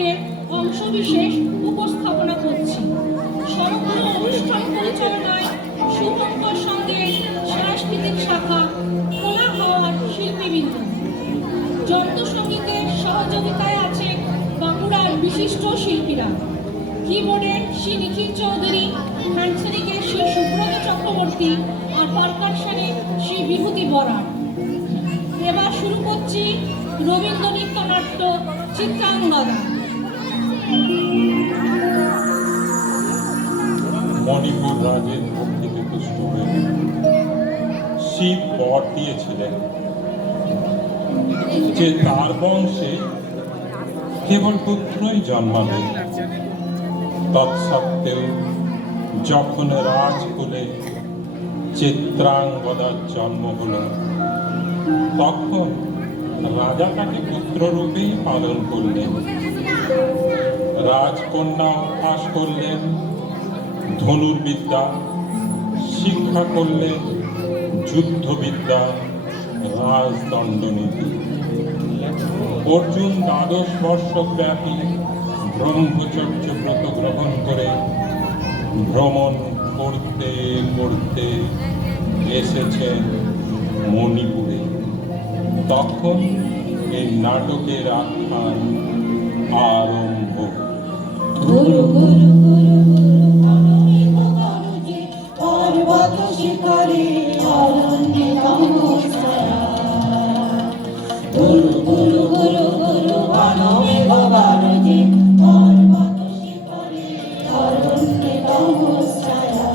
নাট্যের অংশবিশেষ উপস্থাপনা করছি। সমগ্র অনুষ্ঠান পরিচালনায় শুভঙ্কর সঙ্গে সাংস্কৃতিক শাখা কোলাহল শিল্পীবৃন্দ। যন্ত্রসঙ্গীতের সহযোগিতায় আছে বাঁকুড়ার বিশিষ্ট শিল্পীরা। কিবোর্ডে শ্রী নিখিল চৌধুরী, হ্যান্ডসেরিকে শ্রী সুব্রত চক্রবর্তী আর পারকাশনে শ্রী বিভূতি বরাড়। এবার শুরু করছি রবীন্দ্র নৃত্যনাট্য চিত্রাঙ্গদা। মণিপুর রাজের ভক্তিতে তুষ্ট হয়ে শিব বর দিয়েছিলেন যে তার বংশে কেবল পুত্রই জন্মাবে। তৎসত্ত্বেও যখন রাজকুলে চিত্রাঙ্গদার জন্ম হল, তখন রাজা তাকে পুত্ররূপেই পালন করলেন। রাজকন্যা অভ্যাস করলেন ধনুর্বিদ্যা, শিক্ষা করলেন যুদ্ধবিদ্যা, রাজদণ্ডনীতি। অর্জুন 12 বর্ষব্যাপী ব্রহ্মচর্য ব্রত গ্রহণ করে ভ্রমণ করতে করতে এসেছেন মণিপুরে। তখন এই নাটকের আখ্যান আরম্ভ। পর্বত শিখরে অরণ্যে তমসায়া, গুরু গুরু গুরু গুরু বনমে গগনজে, পর্বত শিখরে অরণ্যে তমসায়া।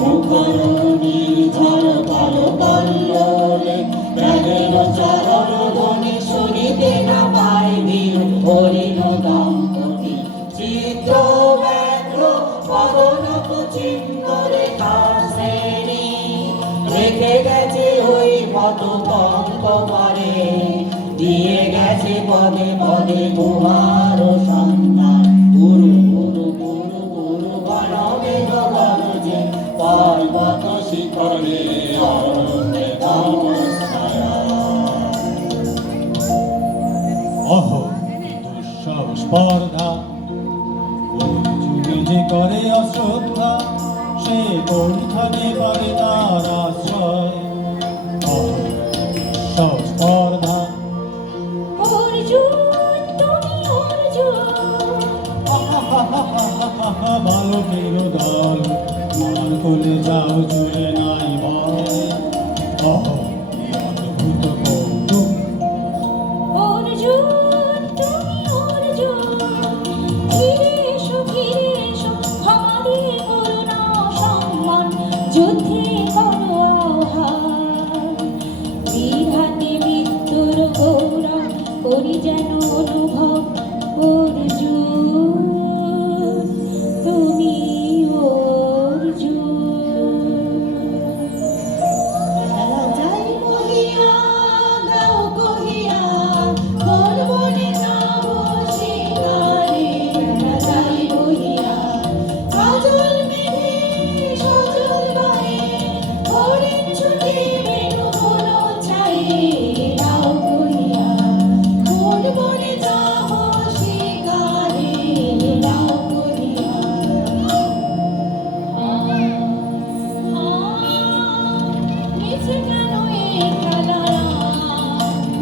মুখর নির্ঝর কর কল্লোলে, ব্যাঘ্র চরণ ধ্বনি শুনিতে না পায় বীর হরিণ দম্পতি। চিত্র ব্যাঘ্র পবন কুচিন্তরে কাশেরি, রেখে গেছে ওই পথ পঙ্ক করে, দিয়ে গেছে পদে পদে গুহার সন্ধান। গুরু গুরু গুরু গুরু বনমে গগনজে, পর্বত শিখরে অরণ্যে তমসায়া। অহো দুঃসহ স্পর্ধা, যুগে যে করে অশ্রদ্ধা, সে কোনখানে পাবে তার আশ্রয়। অহো দুঃসহ স্পর্ধা, বালকের দল মার কোলে যাও জুড়ে নাই ভয়। অহো কি অদ্ভুত কৌতুক, যুদ্ধে করো আহ্বান, বীর হাতে মৃত্যুর গৌরব করি যেন অনুভব। অর্জুন তুমি অর্জুন, রাজাই বলিয়া দাও কহিয়া, করবনে যাব শিকারে। রাজাই বলিয়া কাজল মেঘে সজল গায়ে, হরিণ ছুটে বেনু হলো ছায়ে। দাও কহিয়া করবনে যাব শিকারে। দাও কহিয়া মিছে কেন এই খেলা,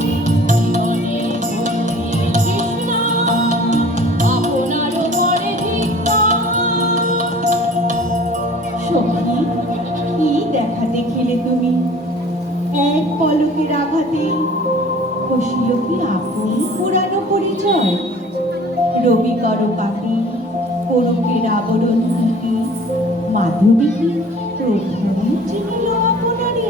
জীবনে করিয়ে তৃষ্ণা, আপনার পরে ভিক্ষা। সখী, কি দেখা দেখিলে তুমি, এক পলকের আঘাতে খসিল কি আপনি পুরানো পরিচয়। রবি কর পাখি পরকের আবরণ নীতি, মাধবী কি প্রথমেই চিনিল আপনারে।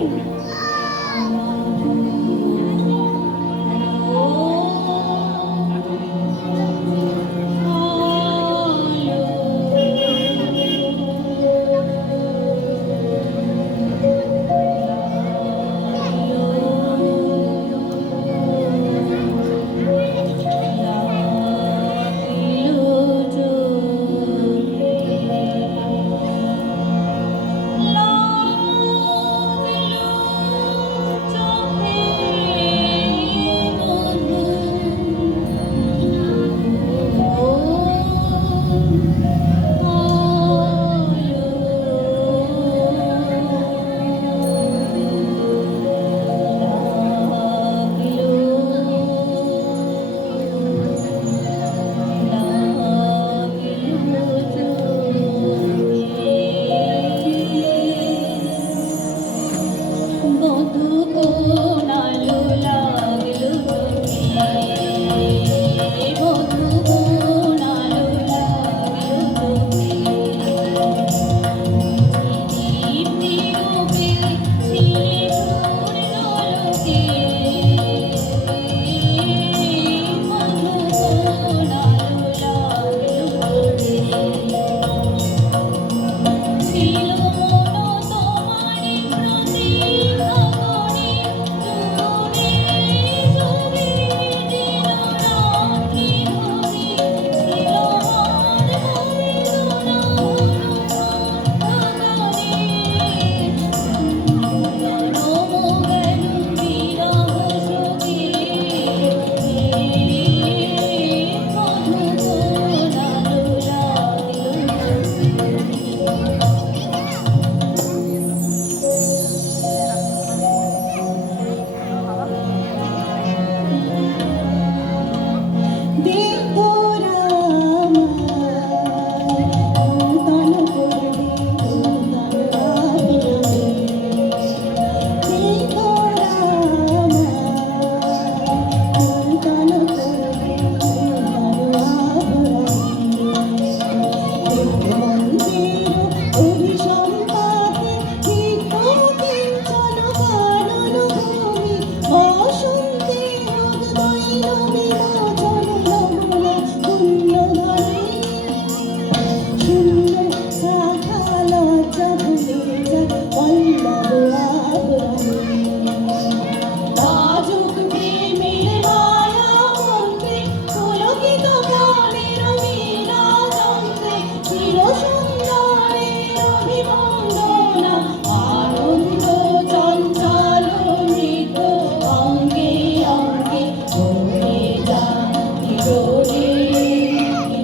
চলে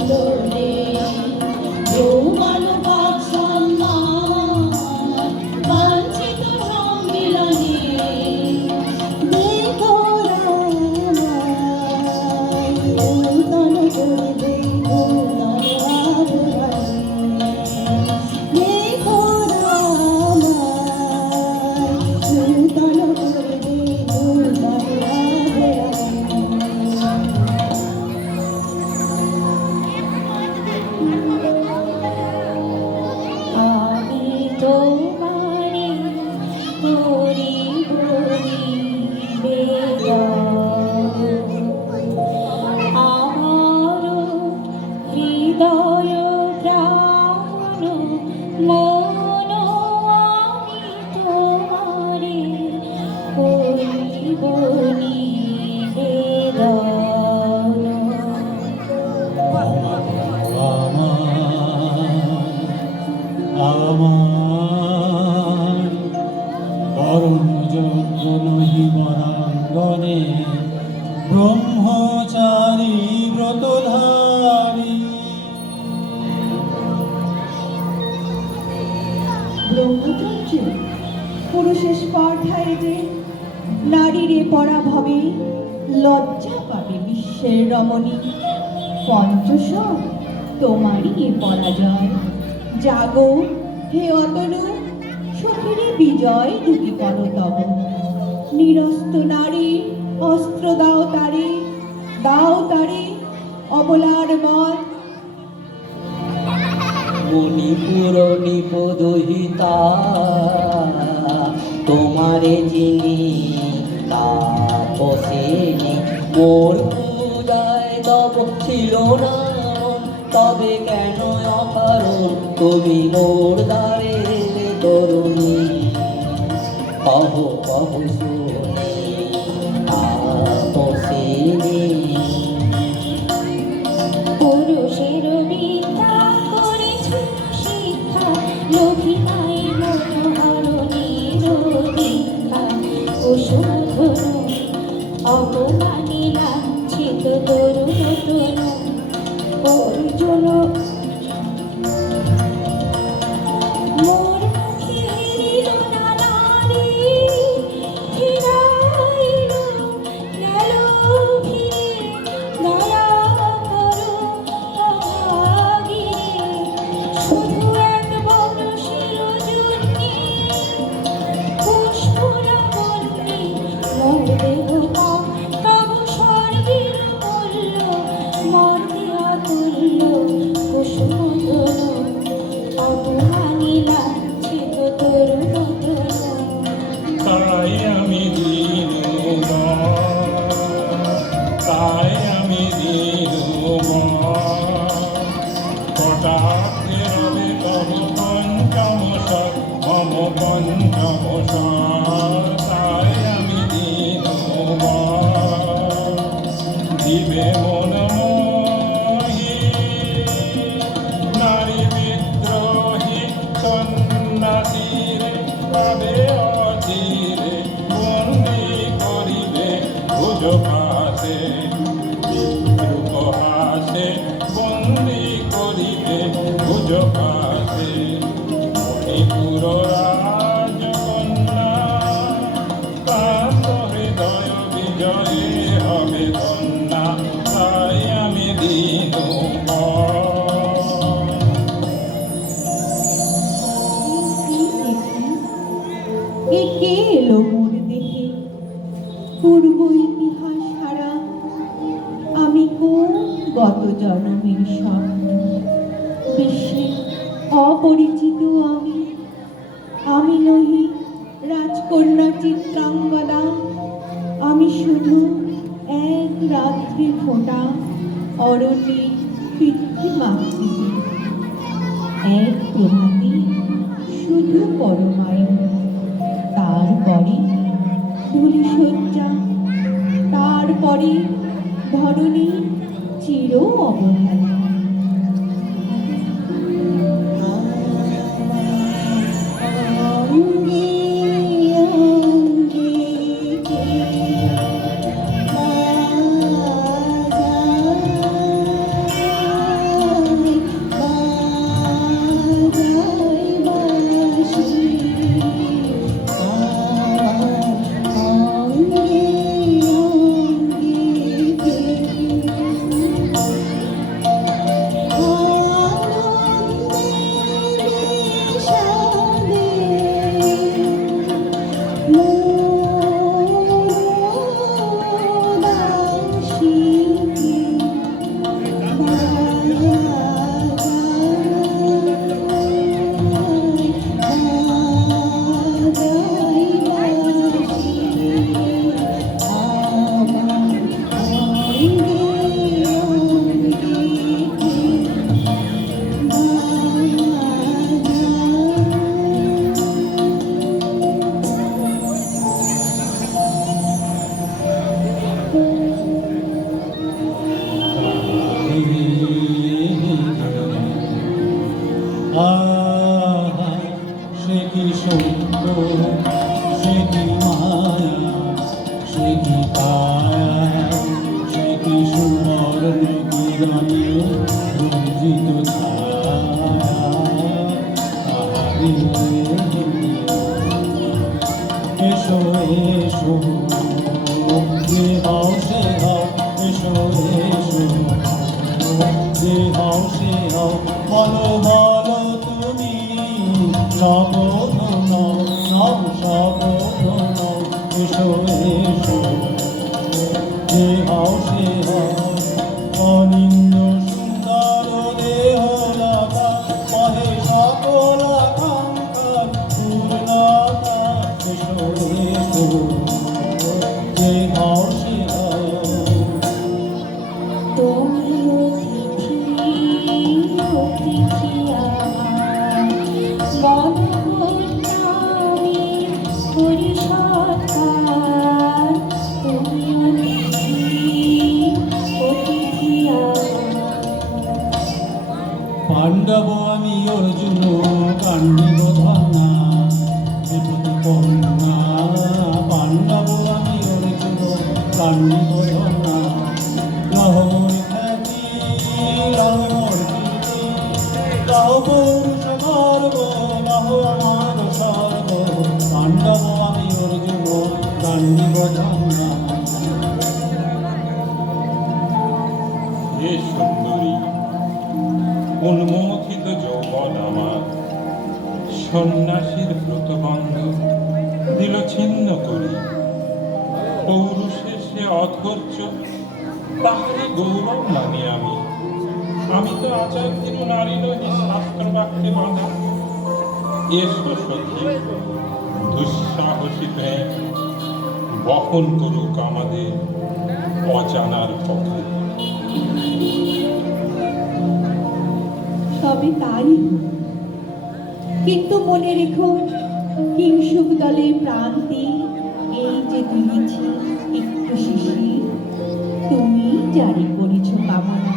দোলে যৌবন পাক সম্মান বাঞ্ছিত সম্মিলনে দেখো রামায় নূতন করবে নূতন দেখো রামায় নূতন করবে নূতন আমি তোমারে করি বলিবে আমার হৃদয় প্রাণ মন আমি তোমারে করি বলিবে আমার পরম যোগ্য মহিমরাঙ্গনে ব্রহ্মচারী ব্রতধারী ব্রহ্মচর্য পুরুষের স্পর্ধায় যে নারীরে পরাভবে লজ্জা পাবে বিশ্বের রমণী পঞ্চশর তোমারই এ পরাজয় জাগো হে অতনু সখীরে বিজয় দুটি করতব নিরস্ত নারী অস্ত্র দাও তারে অবলার মত মণিপুর নিপদহিতা তোমারে যিনি তাপসেনি মোর পূজায় তব ছিল না মন, তবে কেন অকারণ তুমি মোর দ্বারে এলে তরুণী কহ কহ শুনি তাপসেনি পুরুষের বিদ্যা করেছে শিক্ষা লভিনাই মনোহরণীর দীক্ষা কুসুমধনু অপমানে লাঞ্ছিত তরুণ তনু অর্জুন মোর মুখে হেরিল না নারী ফিরাইল গেল ফিরে দয়া করো অভাগিরে শুধু এক বনশীর জন্যে পুষ্পরাবন্যে মোর দেহ তব স্বর্গের মূল্য মর্তে অতুল্য কুসুমধনু অপমানে লাঞ্ছিত তরুণ তনু তাই আমি কটাক্ষে রবে তব পঞ্চমশর মম পঞ্চমশর তাই আমি দিবে মন মোহি নারী বিদ্রোহী সন্ন্যাসীরে পাবে অধীরে বন্দি করিবে ভুজ পাশে বিদ্রুপহাসে বন্দি করিবে ভুজ পাশে মণিপুর রাজকন্যা কান্ত হৃদয় বিজয়ে হবে কন্যা তাই আমি দিনু একে এলো মোর দেহে পূর্ব ইতিহাস হারা আমি কোন গত জন্মের স্বপ্ন বিশ্বে অপরিচিত আমি নহি রাজকন্যা চিত্রাঙ্গদা আমি শুধু এক রাত্রি ফোঁটা অরণ্যে পিতৃমাতৃ এক প্রভাতে শুধু পরমায়ু তারপরে ধূলিসজ্জা তারপরে ধরণী চির অবহেলা অঙ্গে অঙ্গে গানে রঞ্জিত ছায়া তাহারি এসো এসো যে হও সে হও এসো এসো যে হও সে হও বলো বলো তুমি শপথ নও নও শপথ নও এসো এসো যে হও সে হও অনিন্দ সুন্দর দেহ লাগা মহে সকল আকাঙ্ক্ষার পূর্ণতা এসো এসো যে হও সে হও তুমি অতিথি আমার বনভূমি পরিষৎকার তুমি অতিথি আমার পাণ্ডব আমি অর্জুন কাণ্ডিব ধন্যা বিপতি কন্যা পাণ্ডব আমি অর্জুন কাণ্ডিব ধন্যা লহমর খ্যাতি লহমর কীর্তি লহ পৌরুষ গর্ব লহ আমার সর্ব পাণ্ডব আমি অর্জুন কাণ্ডিব ধন্যা হে সুন্দরী উন্মোচিত যৌবন আমার সন্ন্যাসীর ব্রতবন্ধ দিল ছিন্ন করি পৌরুষের সে অধৈর্য তাহারই গৌরব মানি আমি তো আচার ধীর নারী নহি শাস্ত্র বাক্যে বাঁধা এসো সখী দুঃসাহসী প্রেম বহন করুক আমাদের অজানার পথে তবে তাই হোক। কিন্তু মনে রেখো হিংসুক দলের প্রান্তে এই যে দিয়েছি একটু শিশির তুমি জারি করেছ কামনা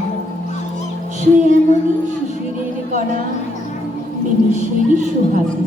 সে এমনই শিশিরের গড়া বিমিষের সোহাগী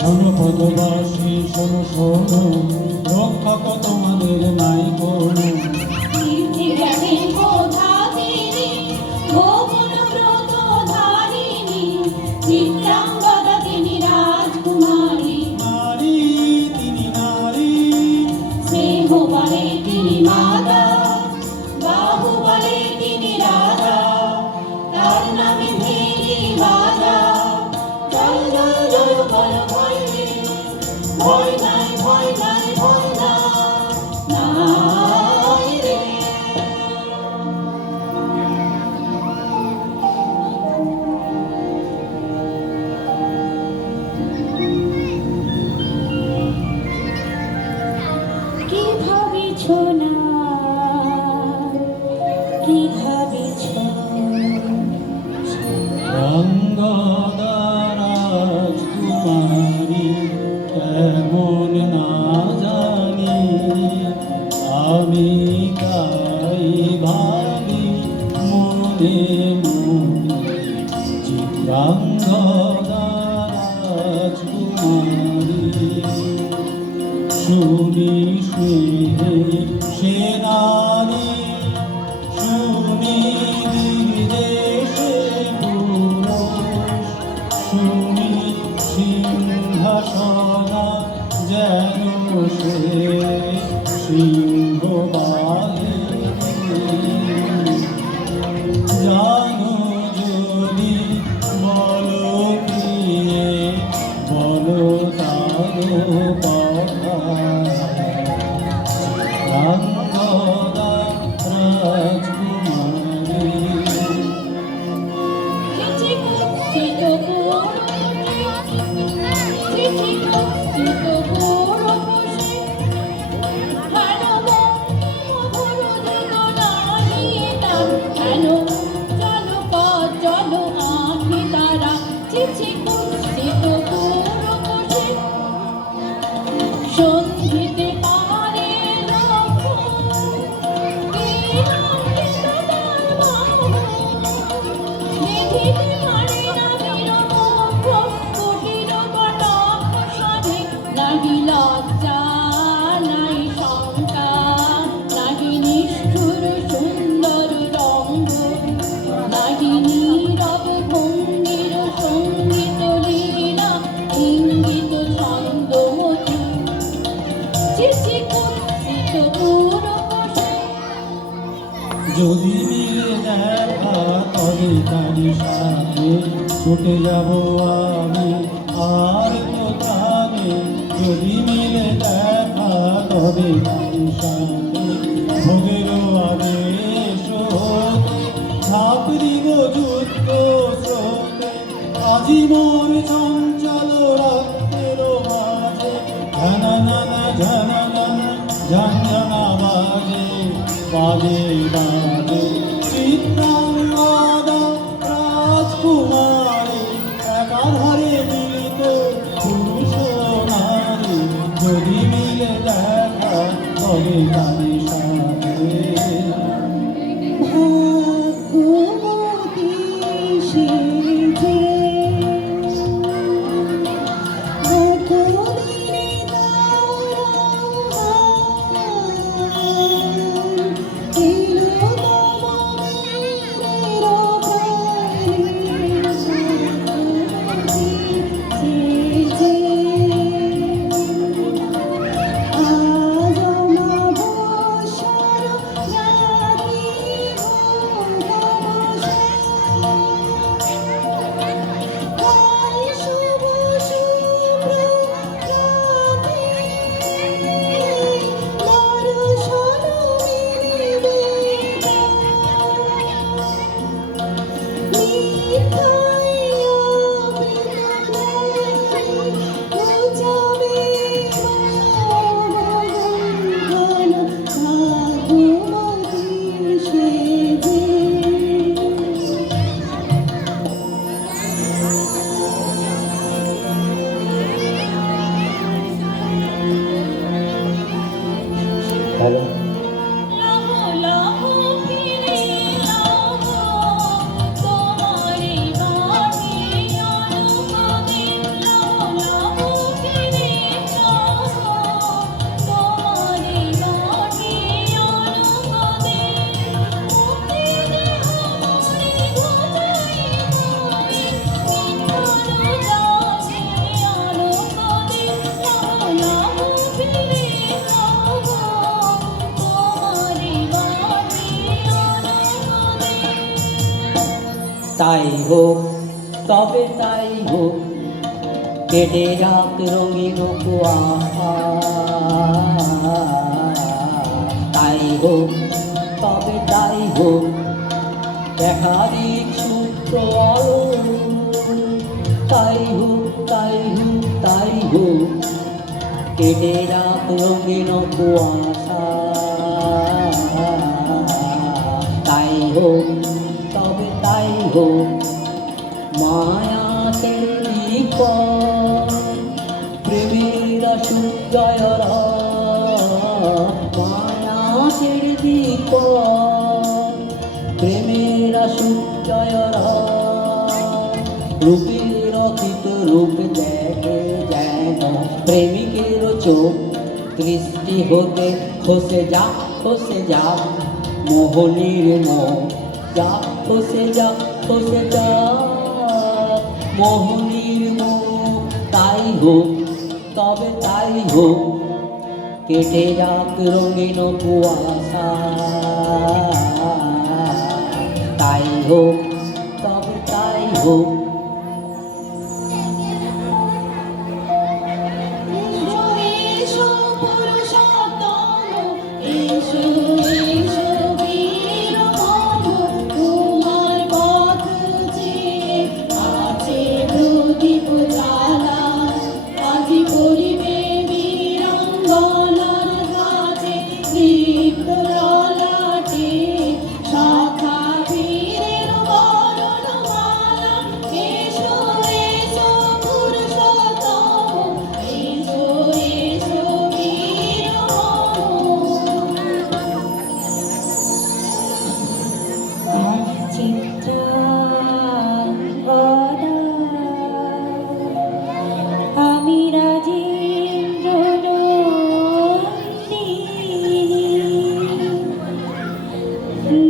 জনপদবাসী শোনো শোনো রক্ষক তোমাদের নাই কোনো রাজকুমারী নারী তিনি নারী স্নেহ বলে তিনি মাতা বাহুবলে তিনি রাজা তার নামে ভেরি বাজা জয় জয় জয় বল ভয় নেই ভয় নাই ভয় নাই ভয় নাই রে কি ভাবিছ রঙ্গদারাজকুমারী কেমন না জানি আমি তাই ভাবি মনে মনে চিত্রাঙ্গদারাজকুমারী শুনি সে নারী শুনি বিদেশে পুরুষ শুনি সিংহাসনা যেন সে সিংহবাহিনী জানো যদি বলো প্রিয়ে বলো তারো কথা রঙ্গদা রাজকুমারী চিঠি করছি তো চিঠি করছি তো বসে ভালো মধুর দিল নাড়িয়ে তার হ্যালো চলো পথ চলো আঁখি তারা চিঠি করছি তো বসে সন্ধিতে পারে ইঙ্গিত ছন্দমতু চিঠি করছি তো পুরো যদি মিলে দেখা তবে তারি সাথে ছুটে যাব আমি আর তো তারে যদি মিলে দেখা তবে তারি সাথে ভোগের আদেশ হতে ঝাঁপ দিব যুদ্ধ স্রোতে আজি মোর চঞ্চল রক্তের মাঝে ঝানানা ঝানানা ঝাঞ্ঝানা বাজে বাজে বাজে চিত্রাঙ্গদা রাজকুমারী একাধারে মিলিত পুরুষ নারী যদি মিলে দেখা তবে তারি সাথে ভাগ্যবতী সেজে এতদিনে তারা এলো তোমাদের সেজে আজ অমাবস্যার রাতে কাল শুভ শুভ্র রাতে দর্শন মিলিবে মিথ্যায় বুঝাবে মন ভাগ্যবতী সেজে হ্যালো লাহো লাহো ফিরে লাহো তোমারে বাড়ি অনুভবে লাহো লাহো ফিরে লাহো তোমারে বাড়ি অনুভবে মুক্তি দেহ মনে ঘুমাই ঘরে মিঠানো যাবে অনুভবে লাহো লাহো ফিরে লাহো তোমারে বাড়ি অনুভবে তাই হোক তবে তাই হোক কেটে যাক রঙিন কুয়াশা তাই হোক তবে তাই হোক দেখা দিক সূত্র আলো তাই হোক তাই হোক তাই হোক কেটে যাক রঙিন কুয়াশা তাই হোক মায়া ছেড়ে দিক প্রেমের আসুক জয়রা মায়া ছেড়ে দিক প্রেমের আসুক জয়রা রূপের অতীত রূপ দেখে যেন প্রেমিকের চোখ দৃষ্টি হতে খসে যা মোহনীর মোহ যা খসে যা মোহনীর মোহ তাই হোক তবে তাই হোক কেটে যাক রঙিন কুয়াশা তাই হোক তবে তাই হোক এসো পুরুষোত্তম এসো এসো বীর মম তোমার পথ যে আছে প্রদীপ জ্বালা আজি করিবে বীরাঙ্গনার কাছে দীপ্ত ললাটে শাখা বীরের বরণমালা এসো এসো পুরুষোত্তম এসো এসো বীর আমি রাজেন্দ্র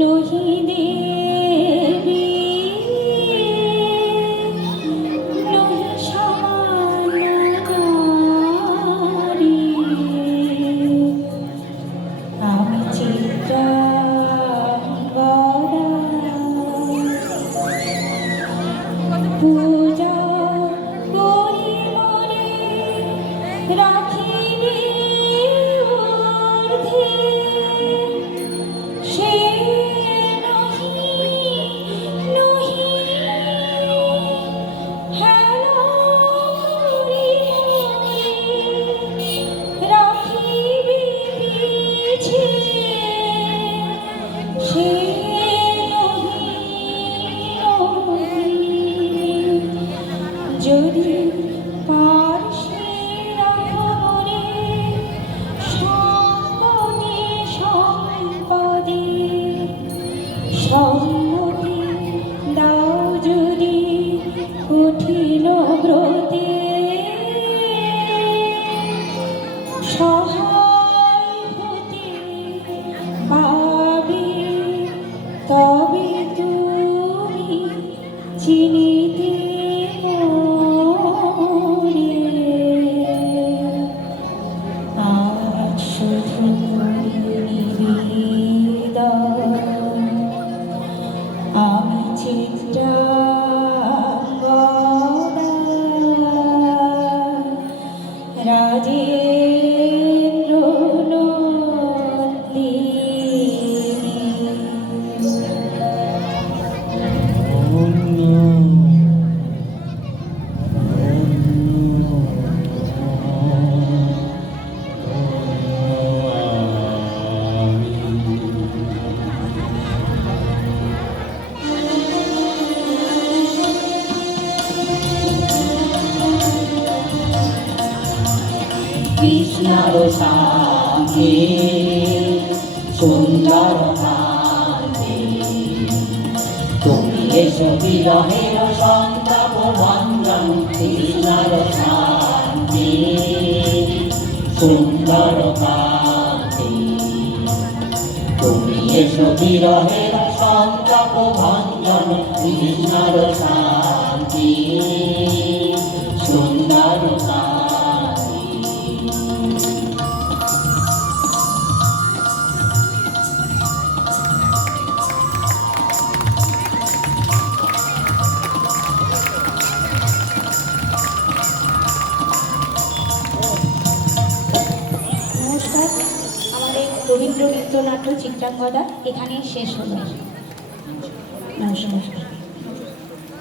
নহি দেবী নহি সমানারি আমি চিত্রা পূজা করি মনে রাখিবে ঊর্ধ্বে সে নহি নহি হেলা রাখিবে পিছে সে যদি পারসে রাখমনে সম্পদে সম্পদে সম্মতি দাও যদি কঠিন ব্রতে সহায় হতে পাবে তবে তুমি চিনিতে মোরে আজ শুধু নিবেদন আমি চিত্রা রাজেন্দ্র কৃষ্ণার শান্তি সুন্দর শান্তি তুমি এসো বিরহের সন্তাপ ভঞ্জন কৃষ্ণার শান্তি সুন্দর শান্তি তুমি এসো বিরহের সন্তাপ ভঞ্জন কৃষ্ণার শান্তি সুন্দর শান্তি নমস্কার, আমাদের রবীন্দ্র নৃত্যনাট্য চিত্রাঙ্গদা এখানে শেষ হলো। নমস্কার।